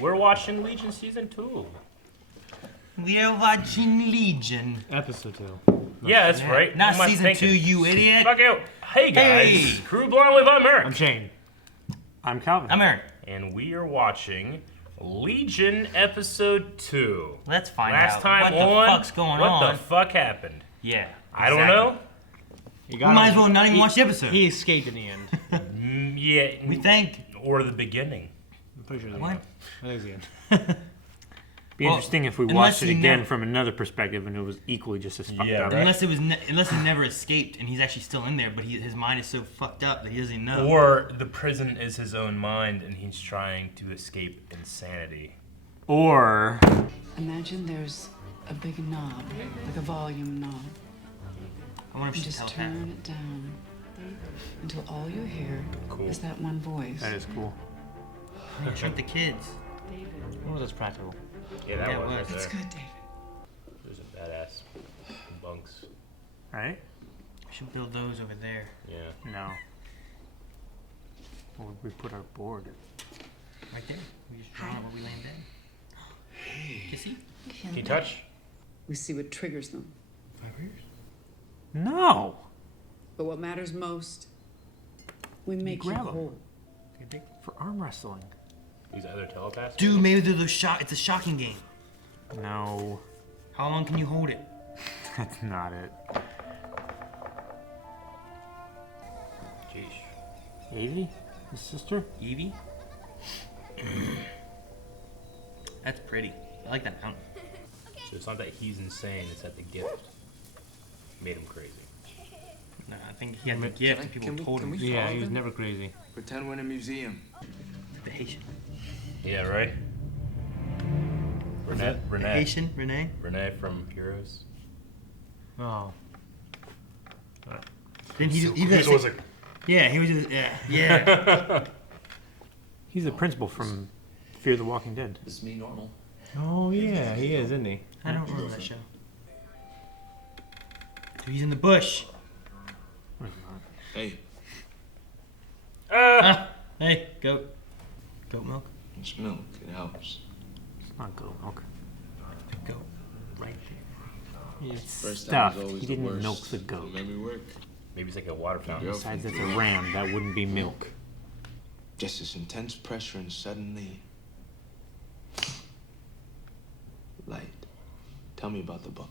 We're watching Legion Season 2. We're watching Legion. Episode 2. Yeah, that's right. Not What am I Season 2, thinking? you idiot. Fuck you. Hey guys, Hey. Crew Blonde, I'm Eric. I'm Shane. I'm Calvin. I'm Eric. And we are watching Legion Episode 2. Let's find Last out time what on, the fuck's going what on. the fuck happened? Yeah. I don't know. You We might as well not even watch the episode. He escaped in the end. Yeah. We think. Or the beginning. I'm pretty sure. What? I think it's the end. Be Well, interesting if we unless watched it he again never- from another perspective and it was equally just as fucked Yeah, up. right. Unless it was, unless he never escaped and he's actually still in there, but his mind is so fucked up that he doesn't even know. Or the prison is his own mind and he's trying to escape insanity. Or Imagine there's a big knob, like a volume knob. I wonder if And she's just telepathic. turn it down until all you hear Cool. is that one voice. that is cool. Trick the kids. Oh, that's practical. Yeah, that Yeah, was it right was. It's there. good, David. There's a badass bunks. Right? We should build those over there. Yeah. No. Where would we put our board? Right there. We just draw it where we land in. Kissy? Can you touch? We see what triggers them. No! But what matters most, we make you grab 'em. whole. For arm wrestling. These other telepaths? Dude, maybe they're the shot. It's a shocking game. No. How long can you hold it? That's not it. Jeez. Evie? His sister? Evie? That's pretty. I like that mountain. So it's not that he's insane, it's that the gift made him crazy. No, I think he had the gift and people told him. Yeah, he was never crazy. Pretend we're in a museum. The Haitian. Yeah, right? Renee. The Haitian? Renee? Renee from Heroes. Oh. Didn't he just... He was like, Yeah, he was just... Yeah. He's the principal from Fear the Walking Dead. This is me normal. Oh, yeah, he is, isn't he? I don't remember that show. Dude, he's in the bush. Hey, Ah, hey, goat. Goat milk? it's milk. It helps. It's not goat milk. Goat. Right there. It's First time stuff. is always He the didn't worst. milk the goat. It made me work. maybe it's like a water fountain. Yep. Besides, it's a ram. That wouldn't be milk. Just this intense pressure and suddenly... light. Tell me about the book.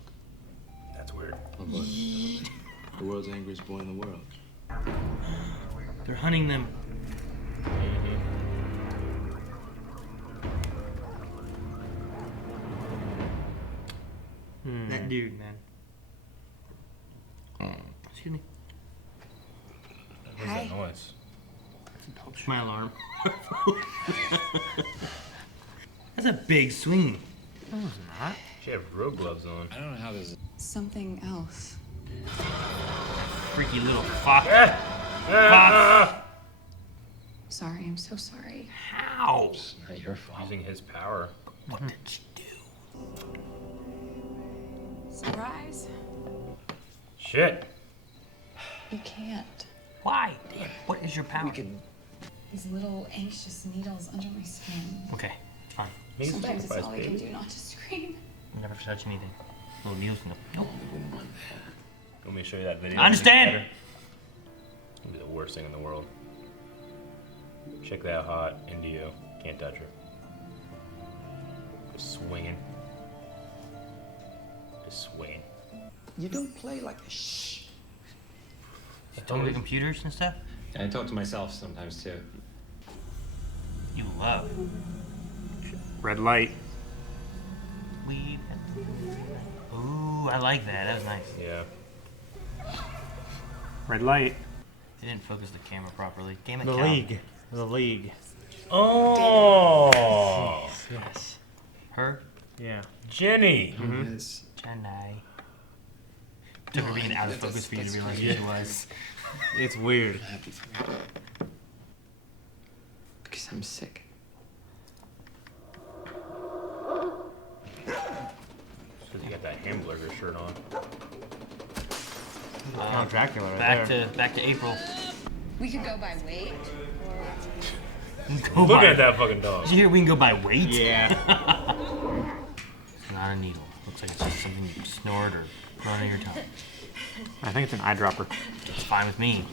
That's weird. What book? The world's angriest boy in the world. They're hunting them. That dude, man. Excuse me. What's that noise? It's my alarm. That's a big swing. She had road gloves on. I don't know how this... Something else. Freaky little fox. Sorry, I'm so sorry. How? It's not your fault. Using his power. What did she do? Surprise? Shit. You can't. Why? Damn, what is your power? These little anxious needles under my skin. Okay, fine. He's Sometimes it's supervised all I can baby. do not to scream. Never touch anything. Little needles can go. Nope. Want me to show you that video? I understand. It'll be the worst thing in the world. Check that hot Indio. Can't touch her. Just swinging. Just swinging. You don't play like a shh. You talk to the computers and stuff? I talk to myself sometimes too. You love. Red light. We. Ooh, I like that. That was nice. Yeah. Red light. They didn't focus the camera properly. Damn it, The Cal. League. The League. Oh, Yes. Her? Yeah. Jenny. Yes. Chennai. Took her being out of focus for you to realize who she was. It's weird. Happy for me. Because I'm sick. Because you got that hamburger shirt on. Count Dracula right there. Back to April. We could go by weight, or Look at that fucking dog. Did you hear we can go by weight? Yeah. It's not a needle. Looks like it's just something you snort or put on your tongue. I think it's an eyedropper. It's fine with me.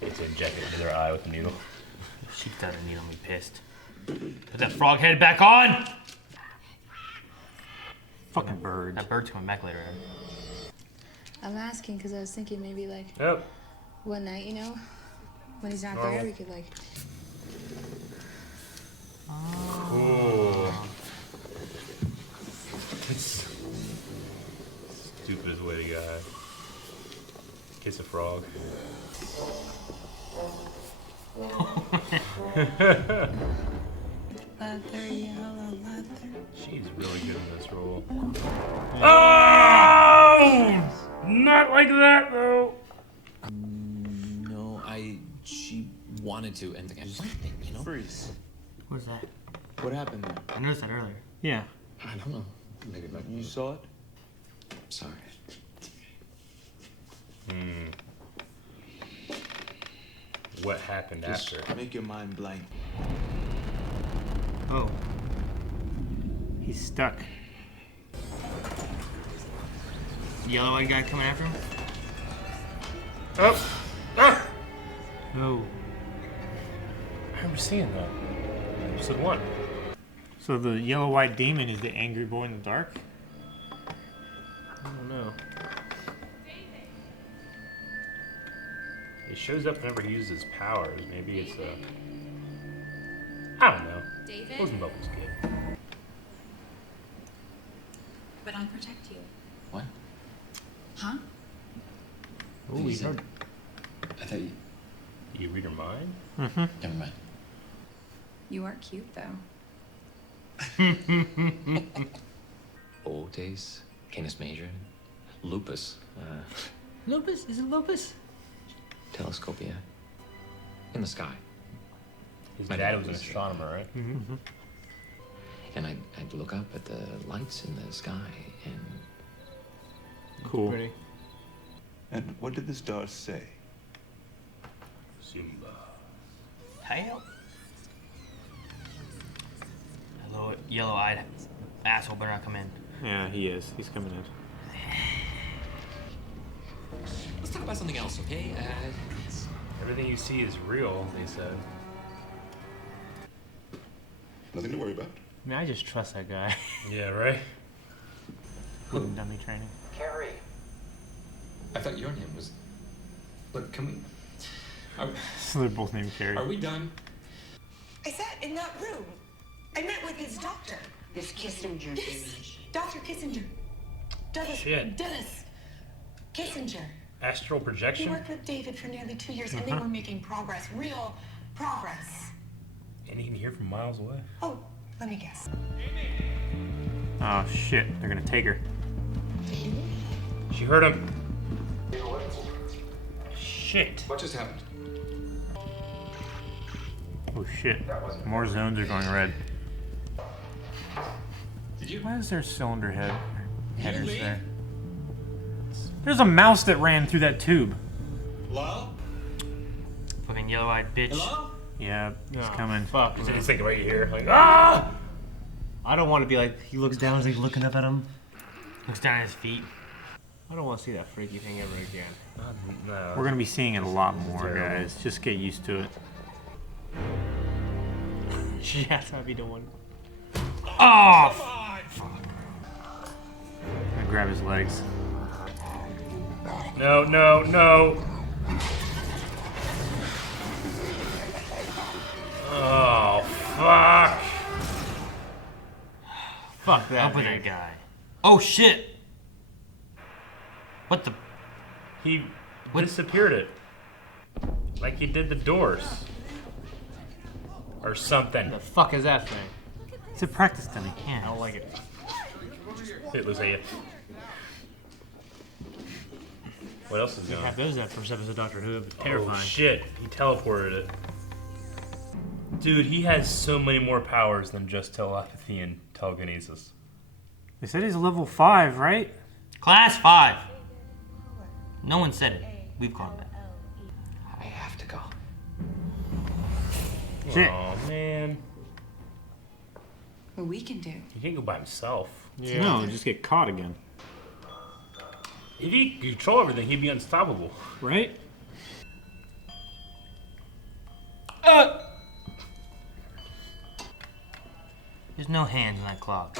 It's injected into their eye with a needle. If she got a needle, me pissed. Put that frog head back on! Fucking birds. That bird's coming back later. I'm asking because I was thinking maybe like Yep. one night, you know, when he's not Normal. there, we could like. Cool. It's stupidest way to go. Kiss a frog. Leather, yellow leather. She's really good in this role. Oh! Not like that though. No, she wanted to, and lightning, you know? Freeze. What's that? What happened there? I noticed that earlier. Yeah. I don't know. Maybe like You saw it? Sorry. What happened after? Make your mind blank. Oh. He's stuck. Yellow-eyed guy coming after him? Oh! Ah! Oh. I remember seeing that. Episode 1. So the yellow white demon is the angry boy in the dark? I don't know. He shows up whenever he uses his powers. Maybe it's a. I don't know. David? Frozen Bubble's good. But I'll protect you. What? Huh? Oh, he heard. I thought you. Do you read her mind? Mm-hmm. Never mind. You are cute, though. Old days, Canis Major, lupus, Lupus? Is it lupus? telescopia, in the sky. His My dad dad was an was, astronomer, right? Mm-hmm. And I'd look up at the lights in the sky, and Cool. Pretty. And what did the stars say? Simba. Hell. Hello, yellow-eyed asshole better not come in. Yeah, he is. He's coming in. let's talk about something else, okay? Everything you see is real, they said. Nothing to worry about. I mean, I just trust that guy. Yeah, right? Dummy training. Carrie. I thought your name was. Look, can we? Are, So they're both named Carrie. are we done? I sat in that room. I met with his doctor. This Kissinger. Yes, Dr. Kissinger. Dennis. Shit. Dennis Kissinger. Astral He projection? worked with David for nearly 2 years, and they were making progress, real progress. And he can hear from miles away. Oh, let me guess. Oh shit, they're gonna take her. She heard him. Shit. What just happened? Oh shit. More zones are going red. Did you? Why is there cylinder headers leave? there? There's a mouse that ran through that tube. Hello? Fucking yellow-eyed bitch. Hello? Yeah, he's Oh, coming. Fuck. He's man. like right here. Like, ah! I don't want to be like, he looks down, he's like looking up at him. Looks down at his feet. I don't want to see that freaky thing ever again. No. We're gonna be seeing it a lot more, Terrible. guys. Just get used to it. She has to be the one. Oh! I grab his legs. No, no, no. Oh, fuck. Fuck that. Up with man. that guy. Oh shit! What the? He What? disappeared it. Like he did the doors. Or something. The fuck is that thing? It's a practice dummy. Yeah. I don't like it. It was a. What else is going Yeah, on? those that first episode of Doctor Who. It was Oh terrifying. shit, he teleported it. Dude, he has so many more powers than just telepathy and telekinesis. They said he's level 5, right? Class 5. No one said it. We've called that. I have to go. Shit. Oh man, What we can do. he can't go by himself. Yeah. No, just get caught again. If he could control everything, he'd be unstoppable. Right? There's no hands in that clock.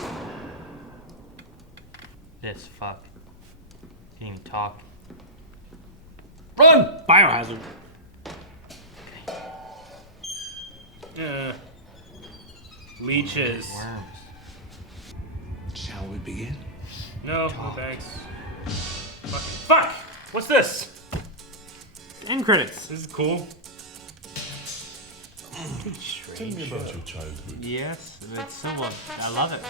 This fuck. Can't even talk. Run! Biohazard. Leeches. Worms. Shall we begin? No, no thanks. Fuck! What's this? End credits. This is cool. Tell me about your childhood. Yes, and it's so well. I love it.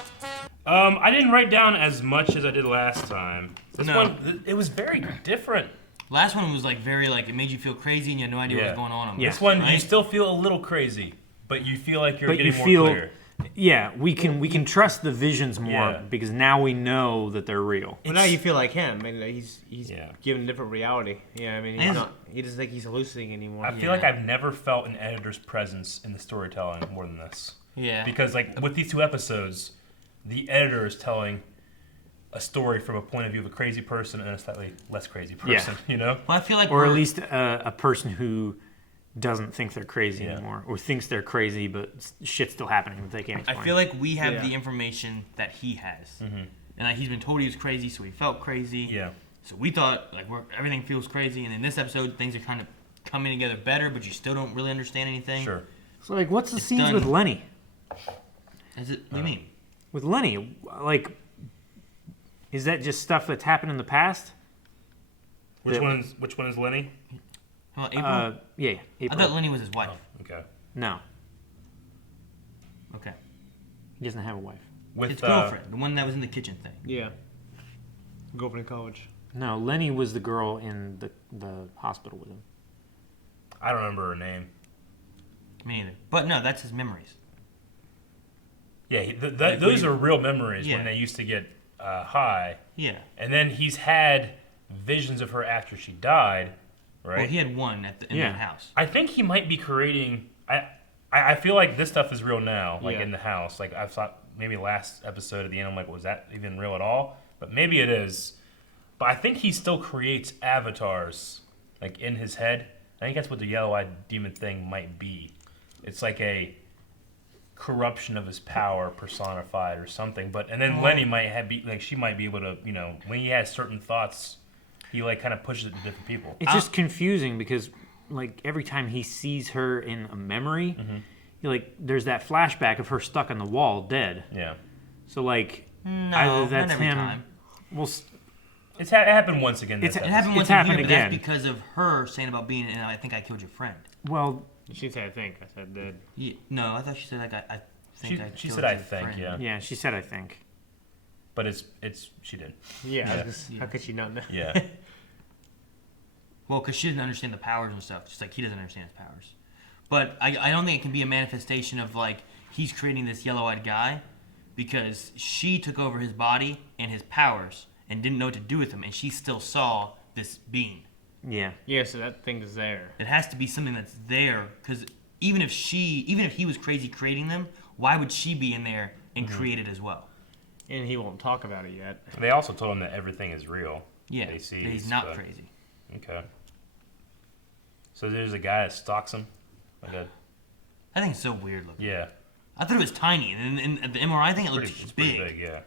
I didn't write down as much as I did last time. This No. one, it was very different. Last one was like very like it made you feel crazy and you had no idea what Yeah. was going on. This one, you right? still feel a little crazy, but you feel like you're But getting you more feel, clear. yeah, we can trust the visions more Yeah. because now we know that they're real. But now you feel like him. I mean, he's Yeah. given a different reality. Yeah, I mean, he's And- not. He doesn't think he's hallucinating anymore. I feel like I've never felt an editor's presence in the storytelling more than this. Yeah. Because like with these two episodes, the editor is telling a story from a point of view of a crazy person and a slightly less crazy person. Yeah. You know? Well, I feel like Or at we're- least a person who doesn't think they're crazy Yeah. anymore, or thinks they're crazy, but shit's still happening that they can't explain. I feel like we have Yeah. the information that he has, and like he's been told he was crazy, so he felt crazy. Yeah. So we thought like everything feels crazy, and in this episode things are kind of coming together better, but you still don't really understand anything. Sure. So like, what's the It's scenes done. with Lenny? Is it? What do you mean? With Lenny, like, is that just stuff that's happened in the past? Which one is Lenny? Well, April. Yeah, I April. thought Lenny was his wife. Okay. No, Okay. he doesn't have a wife. With His girlfriend, the one that was in the kitchen thing. Yeah. Girlfriend in college. No, Lenny was the girl in the hospital with him. I don't remember her name. Me neither. But no, that's his memories. Yeah, those are real memories Yeah. when they used to get high. Yeah. And then he's had visions of her after she died, right? Well, he had one in Yeah. the house. I think he might be creating. I feel like this stuff is real now, like Yeah. in the house. Like I thought maybe last episode at the end, I'm like, was that even real at all? But maybe it is. But I think he still creates avatars, like in his head. I think that's what the yellow-eyed demon thing might be. It's like a corruption of his power personified or something. But and then Lenny might she might be able to, when he has certain thoughts, he like kind of pushes it to different people. It's just confusing because like every time he sees her in a memory, there's that flashback of her stuck on the wall dead. Yeah. So like No, either that's not every him. time. Well, It happened once again. It's- this It episode. happened once It's in happened here, but again. that's because of her saying about being in I think I killed your friend. well, She said, I think. I said, did. Yeah, no, I thought she said like I think I She killed said I your think, friend. yeah. yeah, she said I think. But she did. Yeah. Yeah. How could she not know? Yeah. Well, because she didn't understand the powers and stuff, just like he doesn't understand his powers. But I don't think it can be a manifestation of like he's creating this yellow-eyed guy because she took over his body and his powers and didn't know what to do with him, and she still saw this being. Yeah. Yeah, so that thing is there. It has to be something that's there because even if he was crazy creating them, why would she be in there and create it as well? And he won't talk about it yet. They also told him that everything is real. Yeah, They see that he's it's, not crazy. Okay. So there's a guy that stalks him. Like I think it's so weird looking. yeah. I thought it was tiny, and in the MRI thing, it looks It's big. pretty big, yeah.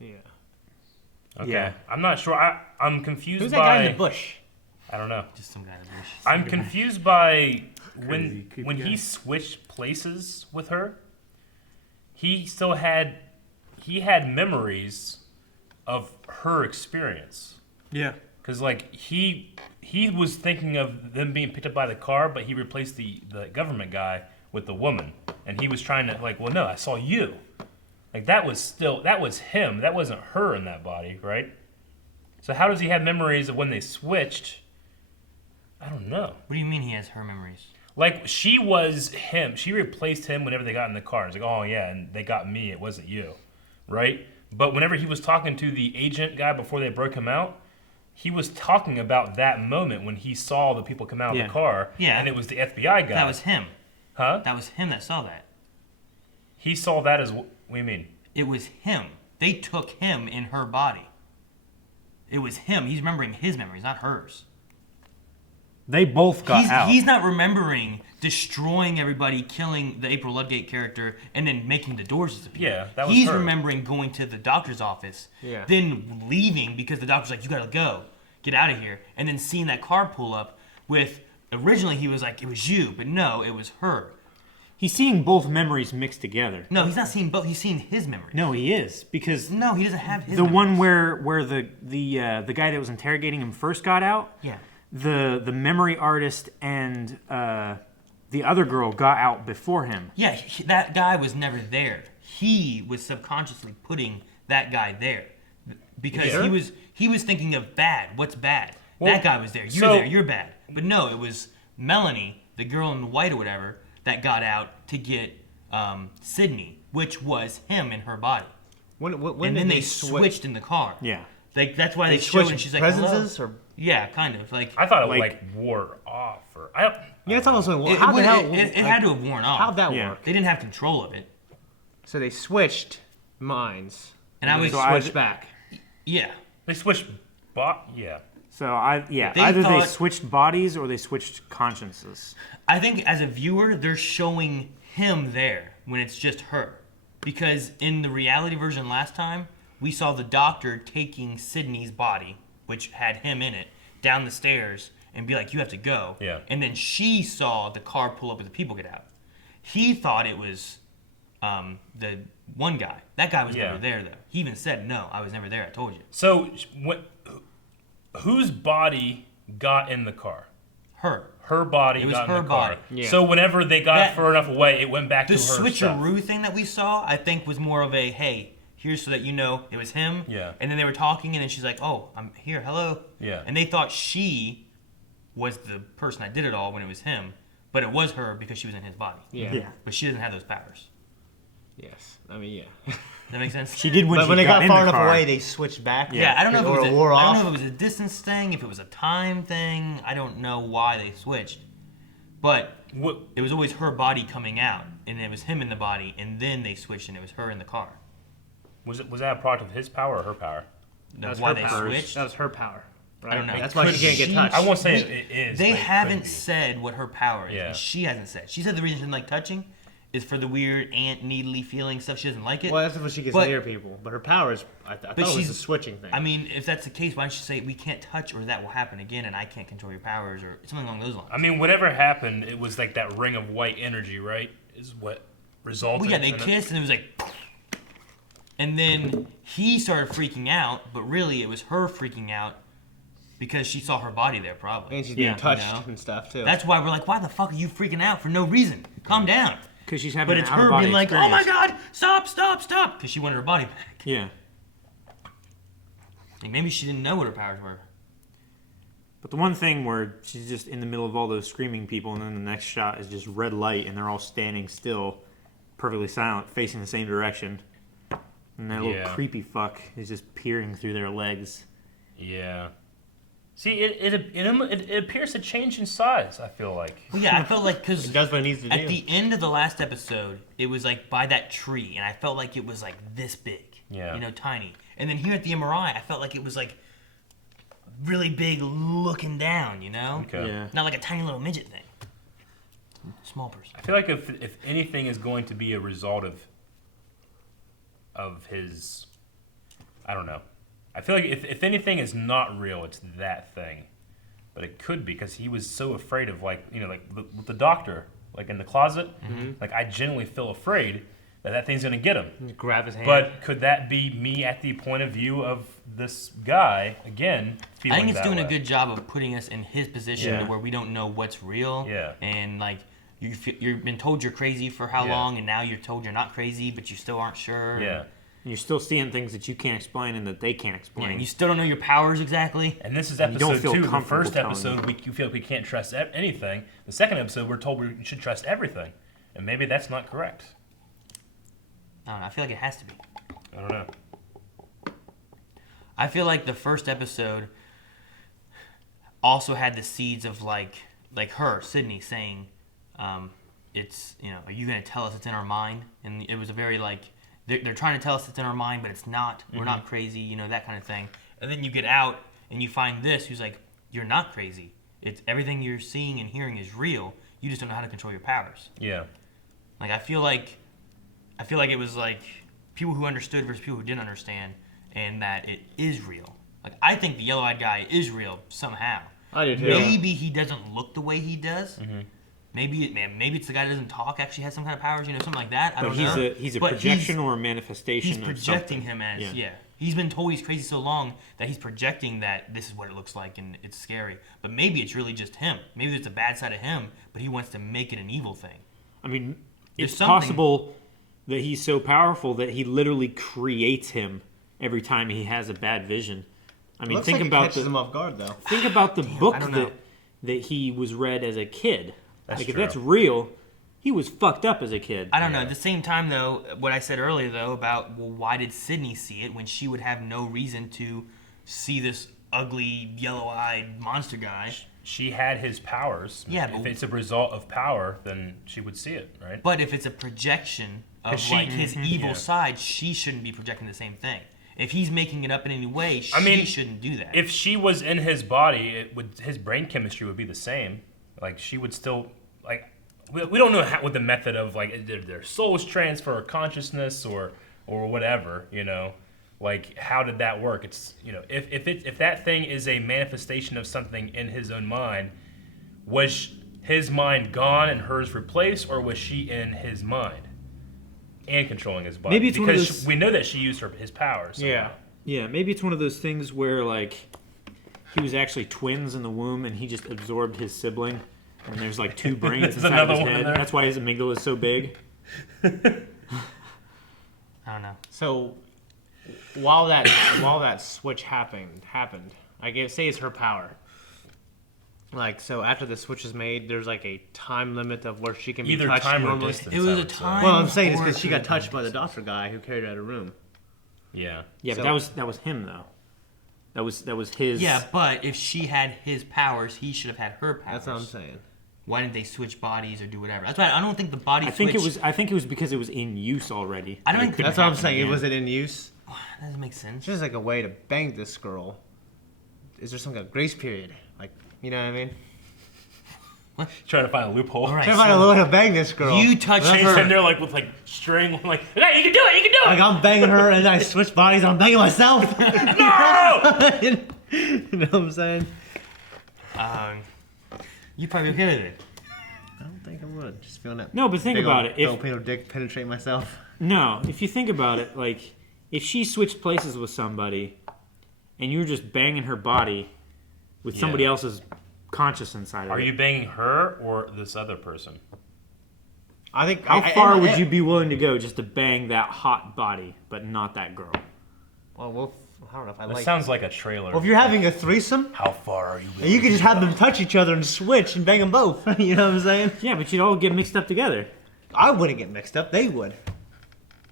Yeah. Okay. Yeah. I'm not sure. I'm confused Who's by. that guy in the bush? I don't know. Just some guy in the bush. I'm confused by Crazy, creepy when guy. he switched places with her. He still had memories of her experience. Yeah. Because like he was thinking of them being picked up by the car, but he replaced the government guy with the woman, and he was trying to like, well, no, I saw you. Like that was him. That wasn't her in that body, right? So how does he have memories of when they switched? I don't know. What do you mean he has her memories? Like she was him. She replaced him whenever they got in the car. It's like, oh yeah, and they got me. It wasn't you, right? But whenever he was talking to the agent guy before they broke him out, he was talking about that moment when he saw the people come out of Yeah. the car. Yeah. And it was the FBI guy. That was him. Huh? That was him that saw that. He saw that as what do you mean? It was him. They took him in her body. It was him. He's remembering his memories, not hers. They both got out. He's not remembering destroying everybody, killing the April Ludgate character, and then making the doors disappear. Yeah, that was He's her. remembering going to the doctor's office, Yeah. then leaving because the doctor's like, you gotta go, get out of here, and then seeing that car pull up with, originally he was like, it was you, but no, it was her. He's seeing both memories mixed together. No, he's not seeing both, he's seeing his memory. No, he is, because No, he doesn't have his the memories. one where the guy that was interrogating him first got out. Yeah. The memory artist and the other girl got out before him. Yeah, that guy was never there. He was subconsciously putting that guy there because Yeah. he was thinking of bad. What's bad? Well, that guy was there. You're so- there. You're bad. But no, it was Melanie, the girl in white or whatever, that got out to get Sydney, which was him in her body. When and did then they switch? switched in the car. Yeah. Like that's why They they showed, switched and she's like, presences, hello. or Yeah, kind of like. I thought it Like- wore off, or I don't. yeah, it's almost like It, how the hell? it had to have worn off. How'd that Yeah. work? They didn't have control of it. So they switched minds, And I then was they So I- switched back. yeah. They switched yeah. So They either they thought- switched bodies or they switched consciences. I think as a viewer, they're showing him there when it's just her. Because in the reality version last time, we saw the doctor taking Sydney's body, which had him in it, down the stairs and be like, you have to go. Yeah. And then she saw the car pull up and the people get out. He thought it was the one guy. That guy was Yeah. never there, though. He even said, no, I was never there, I told you. So whose body got in the car? Her. Her body It was got her in the car. body. Yeah. So whenever they got That- far enough away, it went back The to her stuff. switcheroo thing that we saw, I think, was more of a, hey, here's so that you know it was him. Yeah. And then they were talking, and then she's like, oh, I'm here, hello. Yeah. And they thought she was the person that did it all when it was him, but it was her because she was in his body. Yeah. Yeah. But she doesn't have those powers. Yes. I mean, yeah. That makes sense? She did when But she when they got in far the enough car. away, they switched back. Yeah, I don't know if or it was wore I off. don't know if it was a distance thing, if it was a time thing. I don't know why they switched. But What, it was always her body coming out, and it was him in the body, and then they switched, and it was her in the car. was that a product of his power or her power? That's why her they power. switched? That was her power. Right? I don't know. That's why she can't get touched. I won't say it is. They but it haven't could be. said what her power is, Yeah. and she hasn't said. She said the reason she doesn't like touching is for the weird ant needly feeling stuff. She doesn't like it. Well, that's when she gets But- near people. But her power is. I thought it was she's- a switching thing. I mean, if that's the case, why don't you say we can't touch or that will happen again, and I can't control your powers or something along those lines? I mean, whatever happened, it was like that ring of white energy, right? Is what resulted. Well, yeah, they in it. kissed, and it was like, and then he started freaking out, but really it was her freaking out because she saw her body there, probably. and she's being Yeah. touched You know? and stuff too. That's why we're like, why the fuck are you freaking out for no reason? Calm down. Because she's having But an it's her out-of-body being like, oh my experience. god, stop, stop, stop, because she wanted her body back. Yeah. Like maybe she didn't know what her powers were. But the one thing where she's just in the middle of all those screaming people, and then the next shot is just red light, and they're all standing still, perfectly silent, facing the same direction. And that little Yeah. creepy fuck is just peering through their legs. Yeah. See, it appears to change in size. I feel like. Well, yeah, I felt like because it does what it needs to do. at the end of the last episode, it was like by that tree, and I felt like it was like this big. Yeah. You know, tiny. And then here at the MRI, I felt like it was like really big looking down, you know? Okay. Yeah. Not like a tiny little midget thing. Small person. I feel like if anything is going to be a result of his, I don't know. I feel like if anything is not real, it's that thing. But it could be because he was so afraid of like with the doctor like in the closet. Like I genuinely feel afraid that thing's gonna get him. Grab his hand. But could that be me at the point of view of this guy again? I think it's that doing way? a good job of putting us in his position Yeah. to where we don't know what's real. Yeah. And like you've been told you're crazy for how Yeah. long, and now you're told you're not crazy, but you still aren't sure. Yeah. And you're still seeing things that you can't explain and that they can't Yeah, explain. and you still don't know your powers exactly. And this is And you don't episode feel 2. The comfortable first telling episode, you feel like we can't trust anything. The second episode, we're told we should trust everything. And maybe that's not correct. I don't know. I feel like it has to be. I don't know. I feel like the first episode also had the seeds of like her, Sydney, saying, it's, are you going to tell us it's in our mind? And it was a very like, they're trying to tell us it's in our mind, but it's not. We're not crazy, that kind of thing. And then you get out and you find this, who's like, you're not crazy. It's everything you're seeing and hearing is real. You just don't know how to control your powers. Yeah. Like I feel like it was like people who understood versus people who didn't understand, and that it is real. Like I think the yellow-eyed guy is real somehow. I do too. Maybe he doesn't look the way he does. Maybe it's the guy that doesn't talk actually has some kind of powers, something like that. I don't know. He's a But projection or a manifestation. He's projecting him as He's been told he's crazy so long that he's projecting that this is what it looks like and it's scary. But maybe it's really just him. Maybe it's a bad side of him, but he wants to make it an evil thing. I mean, There's it's something- possible that he's so powerful that he literally creates him every time he has a bad vision. I mean, Looks think like it about catches him off guard though. think about the book I don't know. that he was read as a kid. That's like if true. that's real, he was fucked up as a kid. I don't know. At the same time, though, what I said earlier, though, about, well, why did Sydney see it when she would have no reason to see this ugly, yellow-eyed monster guy? She had his powers. Yeah, If but- it's a result of power, then she would see it, right? But if it's a projection of, 'Cause she- like, his evil yeah. side, she shouldn't be projecting the same thing. If he's making it up in any way, I mean, she shouldn't do that. If she was in his body, his brain chemistry would be the same. Like, she would still, like... We don't know what the method of, like, their souls transfer or consciousness or whatever, Like, how did that work? It's, if that thing is a manifestation of something in his own mind, was his mind gone and hers replaced, or was she in his mind and controlling his body? Maybe it's one of because those- we know that she used his powers. somehow. Yeah, maybe it's one of those things where like he was actually twins in the womb and he just absorbed his sibling, and there's like two brains There's inside of another his one in head. there. That's why his amygdala is so big. I don't know. So while that switch happened, say it's her power. Like, so after the switch is made, there's like a time limit of where she can be Either touched time or normally. distance. It was I a would say. time... Well, I'm saying it's or because she it got could have touched been by the doctor guy who carried her out of the room. Yeah. Yeah, So- but that was him though. That was his. Yeah, but if she had his powers, he should have had her powers. That's what I'm saying. Why didn't they switch bodies or do whatever? That's why I don't think the body I think switch... I think it was because it was in use already. I don't It think couldn't That's what I'm happen saying. again. Was it in use? That doesn't make sense. It's just like a way to bang this girl. Is there some kind of grace period? Like, you know what I mean? Trying to find a loophole. All right, Trying to find a so way to bang this girl. you touched She's her. in there like with like string, like, hey, you can do it, you can do Like, it. I'm banging her and I switch bodies. I'm banging myself. No! You know what I'm saying? You'd probably be okay with it. I don't think I would. Just feeling that. No, but think big about old it. If Filipino dick penetrate myself. No, if you think about it, like, if she switched places with somebody and you were just banging her body with somebody Yeah. else's conscious inside of Are it, you banging her or this other person? I think. how far would you be willing to go just to bang that hot body, but not that girl? Well, I don't know if I That like. sounds like a trailer. Well, if you're having a threesome, How far are you? and you can just have them touch each other and switch and bang them both. You know what I'm saying? Yeah, but you'd all get mixed up together. I wouldn't get mixed up. They would.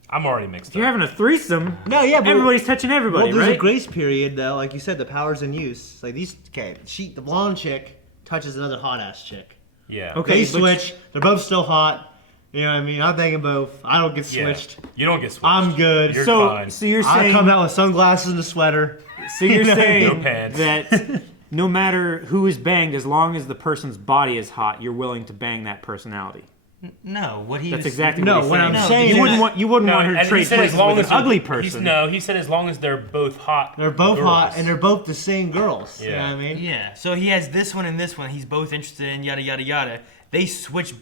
I'm already mixed If you're up. having a threesome, No, yeah, but everybody's touching everybody, well, there's right? a grace period though. Like you said, the power's in use. Like these. Okay, the blonde chick touches another hot ass chick. Yeah. Okay. They but- switch. They're both still hot. You know what I mean? I'm banging both. I don't get Yeah. switched. You don't get switched. I'm good. You're so, fine. so you're I saying, come out with sunglasses and a sweater. so you're No saying pants. that no matter who is banged, as long as the person's body is hot, you're willing to bang that personality. No, what he That's was... exactly No, what what he's I'm saying. saying you is- wouldn't want her to and he trade said places with an they're- ugly he's- person. No, he said as long as they're both hot. They're both girls. hot and they're both the same girls. You know Yeah. what I mean? Yeah, so he has this one and this one. He's both interested in yada, yada, yada. They switch,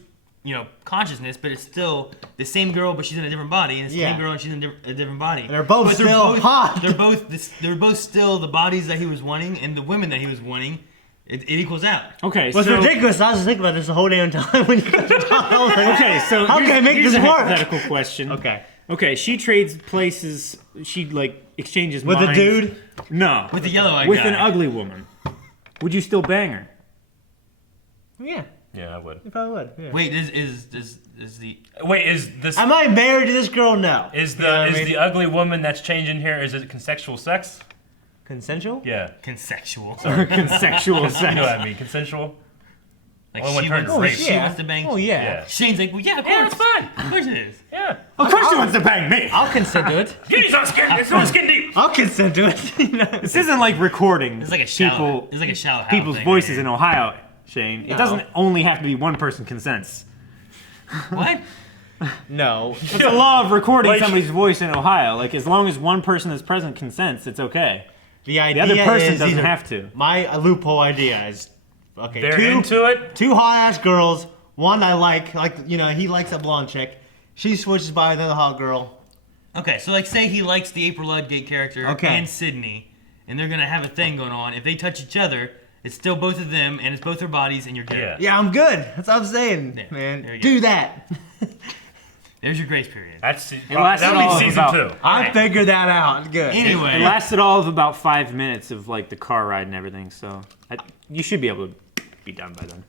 consciousness, but it's still the same girl, but she's in a different body, and it's the Yeah. same girl, and she's in a different body. And they're both But still hot. They're both still the bodies that he was wanting, and the women that he was wanting. It equals out. Okay, What's so ridiculous? I was just thinking about this the whole damn time when you guys were talking. I was like, okay, so how can I make here's this a work? hypothetical question. Okay. She trades places. She exchanges With a minds. dude? No, With the yellow-eyed with guy. an ugly woman. Would you still bang her? Yeah, Yeah, I would. you probably would. Yeah. Wait, is the... Wait, is this Am I married to this girl? No. is You know what I the mean? the ugly woman that's changing here? Is it consensual sex? Consensual? Yeah. Consensual. Consensual You sex. know what I mean? Consensual. Like Only one she turned wants, rape. she wants to bang. Oh yeah. Yeah. Shane's like, well, yeah, of course. Yeah, it's fine. Of course it is. Yeah. Of course she wants to bang me. I'll consent to it. He's not skin. It's not skin deep. I'll consent to it. You know? This isn't like recording It's like a shallow. people, It's like a shallow. people's thing voices right in Ohio, Shane. It No. doesn't only have to be one person consents. here. What? No. It's the law of recording Like- somebody's voice in Ohio. Like, as long as one person that's present consents, it's okay. The idea The other person is doesn't either- have to. My loophole idea is okay. They're into it. Two hot ass girls. One I like he likes a blonde chick. She switches by another hot girl. Okay, so like say he likes the April Ludgate character Okay. and Sydney, and they're gonna have a thing going on. If they touch each other, it's still both of them, and it's both their bodies, and you're good. Yeah. Yeah, I'm good. That's what I'm saying, Yeah, man. there you Do go. that. There's your grace period. That's lasted that'll all be of season about- 2. I figured that out. Good. Anyway, It lasted all of about 5 minutes of like the car ride and everything, so you should be able to be done by then.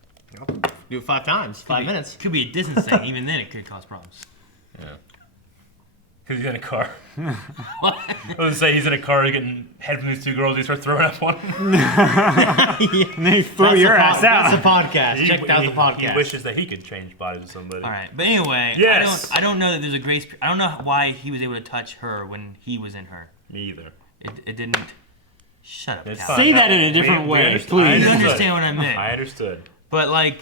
Do it 5 times. 5 minutes. could be a distance thing. Even then, it could cause problems. Yeah. Because he's in a car. What? I was gonna say he's in a car, he's getting head from these 2 girls, he starts throwing up on them. And then you throw your ass That's the out. podcast. Check out the podcast. He wishes that he could change bodies with somebody. All right, but anyway, Yes. I don't know that there's a grace. I don't know why he was able to touch her when he was in her. Me either. It didn't. Shut up. It's Cal. fine. Say that in a different We way, understood. please. I You understood. understand what I meant. I understood. But like,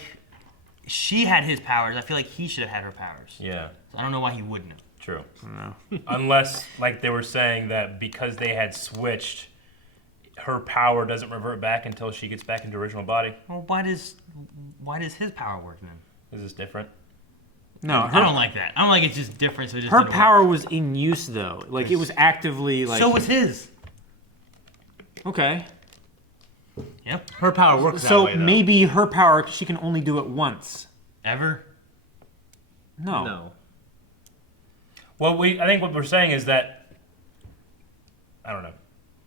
she had his powers. I feel like he should have had her powers. Yeah. So I don't know why he wouldn't have. True. No. Unless, like they were saying, that because they had switched, her power doesn't revert back until she gets back into original body. Well, why does his power work then? Is this different? No, I don't like that. I don't like it's just different. So it just her didn't work. power was in use though. Like it was actively like. So was his. Okay. Yep. Her power works that So way, though. maybe her power, she can only do it once. Ever. No. No. Well, I think what we're saying is that I don't know.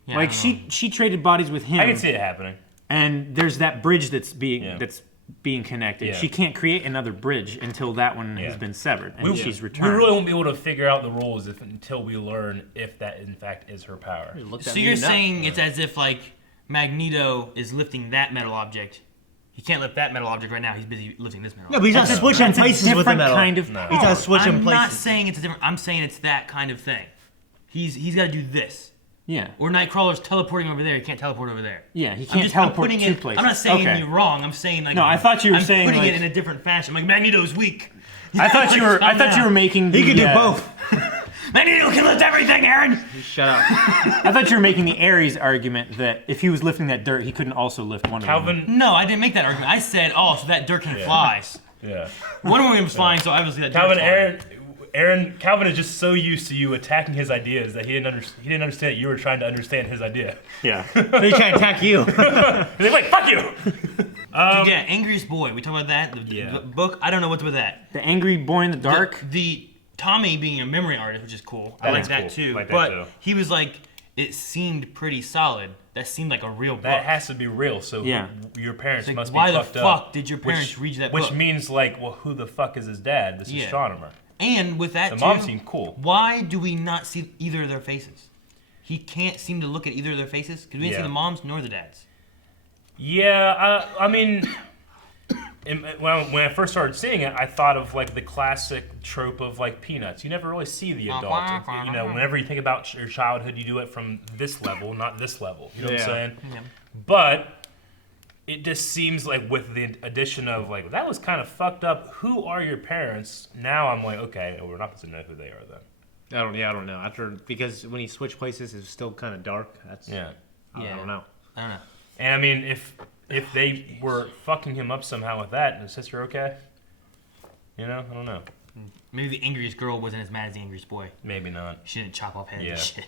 Yeah, Like I don't know. she traded bodies with him. I can see it happening. And there's that bridge that's being Yeah. connected. Yeah. She can't create another bridge until that one has Yeah. been severed and she's We returned. really won't be able to figure out the rules until we learn if that in fact is her power. So you're saying it's as if like Magneto is lifting that metal object. He can't lift that metal object right now. He's busy lifting this metal. No, but he's not object. switching That's a places with the different metal. kind of No. He's not switching I'm places. not saying it's a different. I'm saying it's that kind of thing. He's got to do this. Yeah. Or Nightcrawler's teleporting over there. He can't teleport over there. Yeah, he I'm can't just, teleport I'm putting two it, places. I'm not saying Okay. you're wrong. I'm saying like No, I thought you were I'm saying, putting like- it in a different fashion. Like Magneto's weak. I thought you were. I thought you were making. He the, can do both. Magneto can lift everything, Aaron. Shut up. I thought you were making the Ares argument that if he was lifting that dirt, he couldn't also lift Wonder Woman. Calvin. No, I didn't make that argument. I said, oh, so that dirt can fly. Yeah. Wonder Woman was flying, so obviously that Calvin, dirt's flying. Calvin is just so used to you attacking his ideas that he didn't understand that you were trying to understand his idea. Yeah. So he can't attack you. He's like, wait, fuck you! Yeah, Angriest Boy. We talk about that. The book. I don't know what's with that. The angry boy in the dark. The Tommy being a memory artist, which is cool. I like is that cool. too. Like that but too. he was like, it seemed pretty solid. That seemed like a real book. That has to be real. So Yeah. your parents Like, must be why the fucked up. fuck did your parents read that Which book? means like, well, who the fuck is his dad? This Yeah. astronomer. And with that The too, mom seemed cool. Why do we not see either of their faces? He can't seem to look at either of their faces because we didn't see Yeah. the moms nor the dads. Yeah, I mean, when I first started seeing it, I thought of like the classic trope of like Peanuts. You never really see the adult. You know, whenever you think about your childhood, you do it from this level, not this level. You know what I'm saying? Yeah. But it just seems like with the addition of like, that was kind of fucked up. Who are your parents? Now I'm like, okay, we're not supposed to know who they are then. I don't know. Because when he switched places, it's still kind of dark. Yeah. I don't know. I don't know. And I mean, if they were fucking him up somehow with that, is sister okay? You know, I don't know. Maybe the angriest girl wasn't as mad as the angriest boy. Maybe not. She didn't chop off heads Yeah. and shit.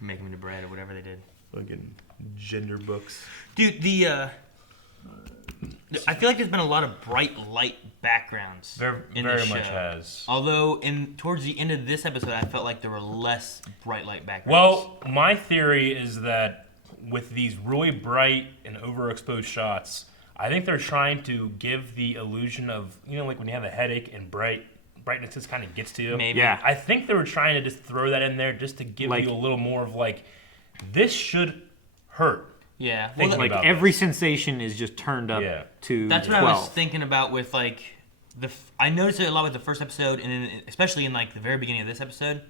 Make them into bread or whatever they did. Fucking gender books. Dude, I feel like there's been a lot of bright light backgrounds in Very the show. much has. Although, towards the end of this episode, I felt like there were less bright light backgrounds. Well, my theory is that with these really bright and overexposed shots, I think they're trying to give the illusion of, you know, like when you have a headache and brightness just kind of gets to you. Maybe. Yeah. I think they were trying to just throw that in there just to give Like- you a little more of like, this should hurt. Yeah. Well, thinking Like about every this. sensation is just turned up Yeah. to That's 12. what I was thinking about with like I noticed it a lot with the first episode, and then especially in like the very beginning of this episode.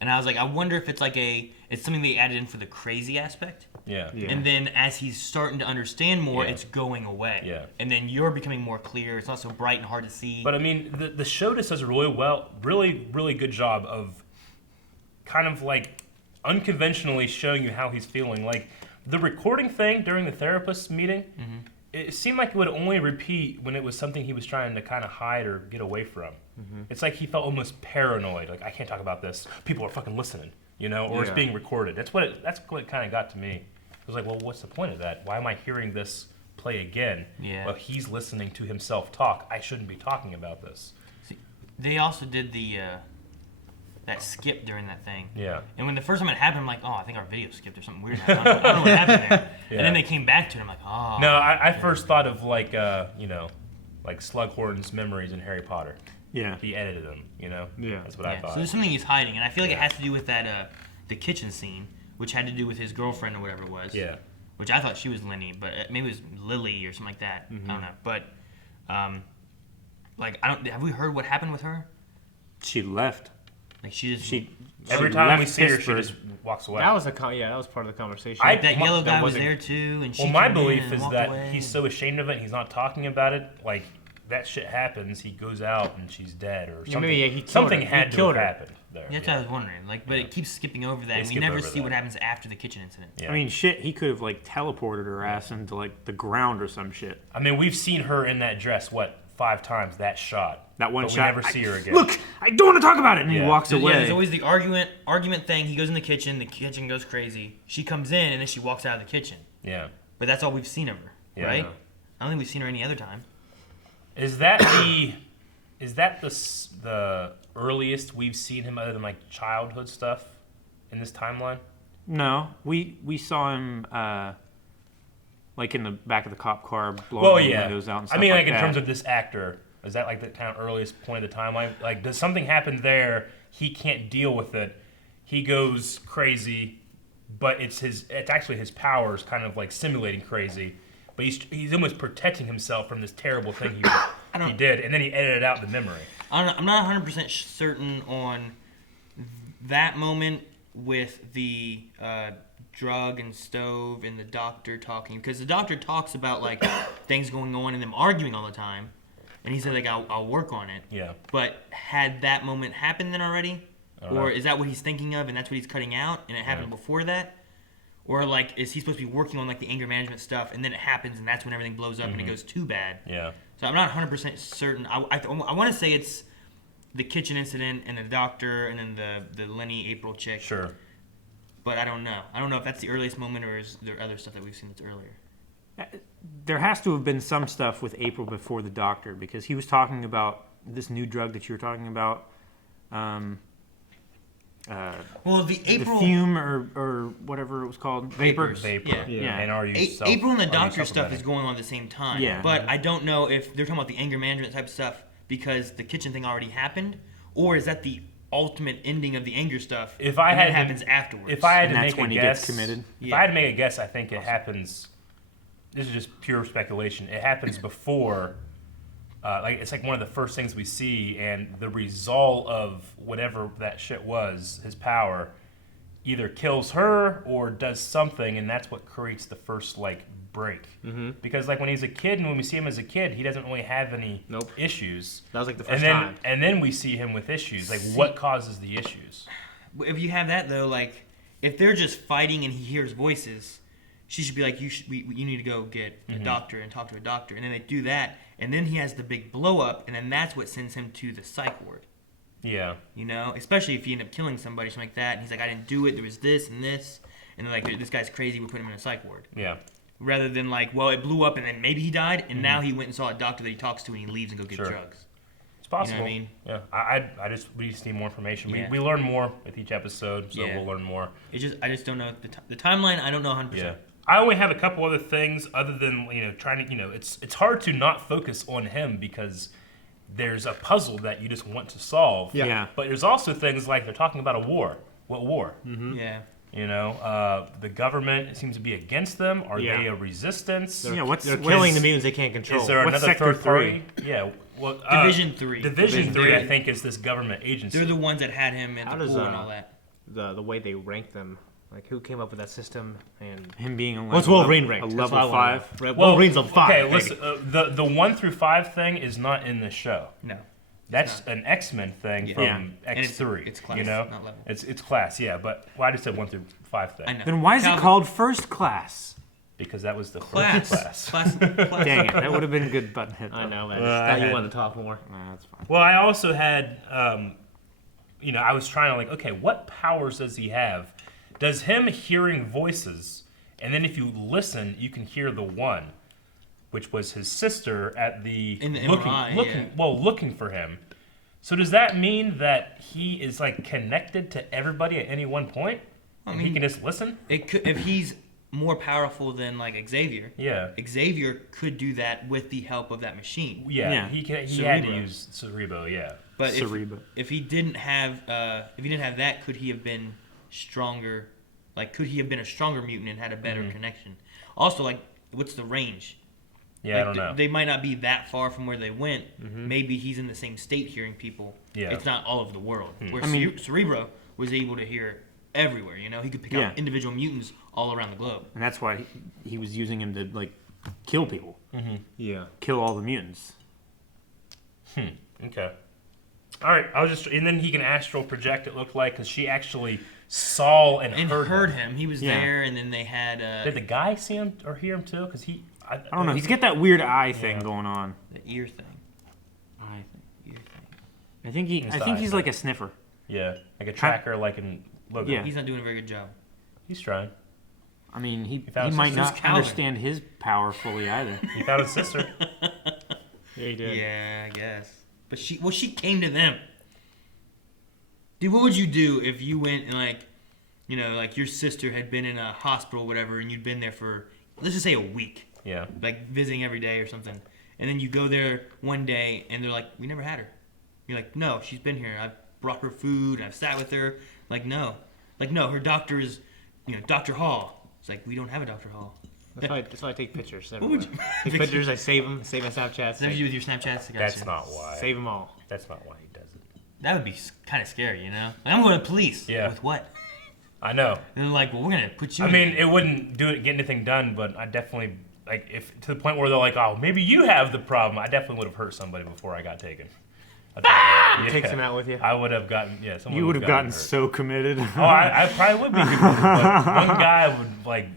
And I was like, I wonder if it's like it's something they added in for the crazy aspect. Yeah. And then as he's starting to understand more, Yeah. it's going away. Yeah. And then you're becoming more clear. It's not so bright and hard to see. But I mean, the show just does a really good job of kind of like unconventionally showing you how he's feeling. Like the recording thing during the therapist meeting, it seemed like it would only repeat when it was something he was trying to kind of hide or get away from. It's like he felt almost paranoid. Like, I can't talk about this. People are fucking listening, or it's being recorded. That's what it kind of got to me. It was like, well, what's the point of that? Why am I hearing this play again? Yeah. Well, he's listening to himself talk. I shouldn't be talking about this. See, they also did the that skip during that thing. Yeah. And when the first time it happened, I'm like, oh, I think our video skipped or something weird. I don't know what happened there. Yeah. And then they came back to it. I'm like, oh. No, I first thought of like Slughorn's memories in Harry Potter. Yeah. He edited them, Yeah. That's what I thought. So there's something he's hiding, and I feel like it has to do with that the kitchen scene, which had to do with his girlfriend or whatever it was. Yeah. Which I thought she was Lenny, but maybe it was Lily or something like that. I don't know. But have we heard what happened with her? She left. Like she Every time we left see her, she Pittsburgh. just walks away. That was that was part of the conversation. that yellow guy was wasn't- there too, and she Well, my came in belief and is walked that away. he's so ashamed of it, he's not talking about it. Like that shit happens, he goes out and she's dead or something. maybe, he killed something her. had He to killed have her. happened there. That's what I was wondering. Like, but it keeps skipping over that, They and we skip never over see that. what happens after the kitchen incident. Yeah. I mean, shit, he could have like teleported her ass into like the ground or some shit. I mean, we've seen her in that dress 5 times that shot. That one but shot. We never see her again. Look, I don't want to talk about it, and Yeah. he walks So, away. yeah, there's always the argument thing. He goes in the kitchen goes crazy. She comes in, and then she walks out of the kitchen. Yeah. But that's all we've seen of her, Yeah. right? I don't think we've seen her any other time. Is that the earliest we've seen him other than like childhood stuff in this timeline? No, we saw him like in the back of the cop car blowing the windows out and stuff I mean, like in that. terms of this actor, is that like the kind of earliest point of the timeline? Like, does something happen there? He can't deal with it. He goes crazy, but it's actually his powers kind of like simulating crazy. But he's almost protecting himself from this terrible thing he did, and then he edited out the memory. I'm not 100% certain on that moment with the drug and stove and the doctor talking, because the doctor talks about like things going on and them arguing all the time, and he said like I'll work on it. Yeah. But had that moment happened then already, I don't or know. is that what he's thinking of and that's what he's cutting out and it happened before that? Or like is he supposed to be working on like the anger management stuff and then it happens and that's when everything blows up and it goes too bad? Yeah. So I'm not 100% certain. I want to say it's the kitchen incident and the doctor and then the Lenny April chick. Sure. But I don't know. I don't know if that's the earliest moment or is there other stuff that we've seen that's earlier. There has to have been some stuff with April before the doctor, because he was talking about this new drug that you were talking about. Well, the April the fume or whatever it was called, vapor. Vapor. Yeah. And are you April and the doctor self-medicating? stuff is going on at the same time. Yeah. But I don't know if they're talking about the anger management type of stuff because the kitchen thing already happened, or is that the ultimate ending of the anger stuff? If I and had that to- happens afterwards. If I had And to that's make a when he guess, gets committed? If I had to make a guess, I think it happens. This is just pure speculation. It happens before, it's like one of the first things we see, and the result of whatever that shit was, his power, either kills her or does something, and that's what creates the first break. Mm-hmm. Because when he's a kid, and when we see him as a kid, he doesn't really have any issues. That was the first and then, time. And then we see him with issues. What causes the issues? If you have that though, if they're just fighting and he hears voices, she should be like, you need to go get a doctor and talk to a doctor, and then they do that, and then he has the big blow up, and then that's what sends him to the psych ward. Yeah. Especially if you end up killing somebody, something like that, and he's like, I didn't do it. There was this and this, and they're like, this guy's crazy. We're putting him in a psych ward. Yeah. Rather than it blew up and then maybe he died, and now he went and saw a doctor that he talks to and he leaves and go get drugs. It's possible. You know what I mean? Yeah. We just need more information. Yeah. We learn more with each episode, so we'll learn more. I just don't know the timeline. I don't know 100%. Yeah. I only have a couple other things other than trying to it's hard to not focus on him because there's a puzzle that you just want to solve. Yeah. But there's also things like they're talking about a war. What war? Mm-hmm. Yeah. You know, the government seems to be against them. Are Yeah. they a resistance? They're, Yeah, they're killing the mutants they can't control. Is there What's another Sector third party? Yeah. Well, Division 3. Division 3, I They're- think, is this government agency. They're the ones that had him in How the does pool and all that. the way they rank them? Like, who came up with that system? And Him being a what's level- Wolverine a ranked? That's level what I wanna 5. know. Wolverine's a 5. Okay, baby. listen. The 1 through 5 thing is not in the show. No. That's an X-Men thing Yeah. from Yeah. And X3. it's class, you know, not level. it's class, yeah. But I just said 1 through 5 thing. I know. Then why is it Calvin- called first class? Because that was the Class. first class. Class. Dang it, that would have been a good button hit. I know, man. Well, I I thought you had- wanted to talk more. Nah, that's fine. Well, I also had, you know, I was trying to like, okay, what powers does he have? Does him hearing voices, and then if you listen, you can hear the one, which was his sister at the In the looking, MRI, looking, yeah. well, looking for him. So does that mean that he is like connected to everybody at any one point? I And he mean- can just listen? It could, if he's more powerful than like Xavier. Yeah. Xavier could do that with the help of that machine. Yeah, Yeah. he had to Cerebro. use Cerebro, yeah. But Cerebro. if he didn't have that, could he have been stronger? Like, could he have been a stronger mutant and had a better connection? Also, like, what's the range? Yeah, Like, I don't know. They might not be that far from where they went. Maybe he's in the same state hearing people. Yeah. It's not all over the world. Where I mean- Cerebro was able to hear everywhere. You know, he could pick Yeah. out individual mutants all around the globe. And that's why he was using him to like kill people, Yeah. kill all the mutants. Okay. All right. I was just, and then he can astral project. It looked like because she actually saw and heard him. He was Yeah. there, and then they had Did the guy see him or hear him too? Because I don't know. He's got that weird eye thing going on. the ear thing. Eye thing. Ear thing. I think It's I the think eye he's thing. like a sniffer. Yeah, like a tracker, like in Logan. Yeah. He's not doing a very good job. He's trying. I mean, he found his might sister. not Who's Calvin? understand his power fully either. He found his sister. Yeah, he did. Yeah, I guess. But she came to them. Dude, what would you do if you went and like, you know, like your sister had been in a hospital or whatever, and you'd been there for, let's just say a week, Yeah. like visiting every day or something, and then you go there one day and they're like, we never had her. You're like, no, she's been here. I've brought her food. And I've sat with her. Like, no, her doctor is, you know, Dr. Hall. It's like, we don't have a Dr. Hall. That's why I take pictures. What would Everywhere. you- Take pictures. I save them. Save my Snapchats. Never do with your Snapchats. I That's gotcha. not why. Save them all. That's not why he does it. That would be kind of scary, you know. Like, I'm going to police. Yeah. With what? I know. And they're like, well, we're gonna put you. I in mean, there. it wouldn't get anything done, but I definitely like if to the point where they're like, oh, maybe you have the problem. I definitely would have hurt somebody before I got taken. Takes him out with you. I would have gotten someone You would have gotten hurt. so committed. Oh, I probably would be good, but one guy would like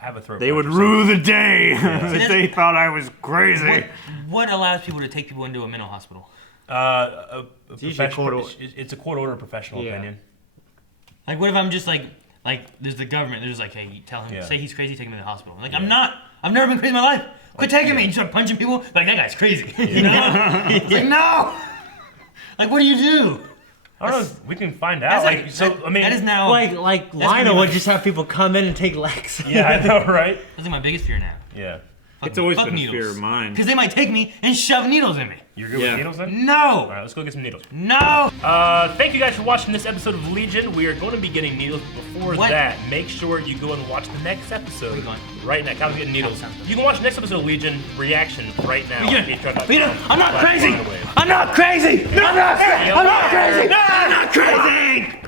have a throat. They would punch or rue the day that See, they thought I was crazy. What allows people to take people into a mental hospital? something. It's usually a court order. It's a court order professional Yeah. opinion. Like, what if I'm just like there's the government. They're just like, hey, tell him, Yeah. say he's crazy, take him to the hospital. I'm like, I'm not. I've never been crazy in my life. Quit taking me. And you start punching people. Like, that guy's crazy. You know? It's like, no. Like, what do you do? I don't know. We can find out. That's I mean, that is now Like gonna be Lionel my- would just have people come in and take legs. yeah, I know, right? that's like my biggest fear now. Yeah. Fuck, It's always fuck been a needles. fear of mine. Because they might take me and shove needles in me. You're good Yeah. with needles then? No. All right, let's go get some needles. No. Thank you guys for watching this episode of Legion. We are going to be getting needles. Before What? that, make sure you go and watch the next episode. Where you going? Right now. Calvin's getting needles. Sounds good. You can watch the next episode of Legion reaction right now. Peter, Patreon.com. Peter, I'm not crazy. By the way. I'm not crazy. I'm not crazy. I'm not crazy. I'm not crazy.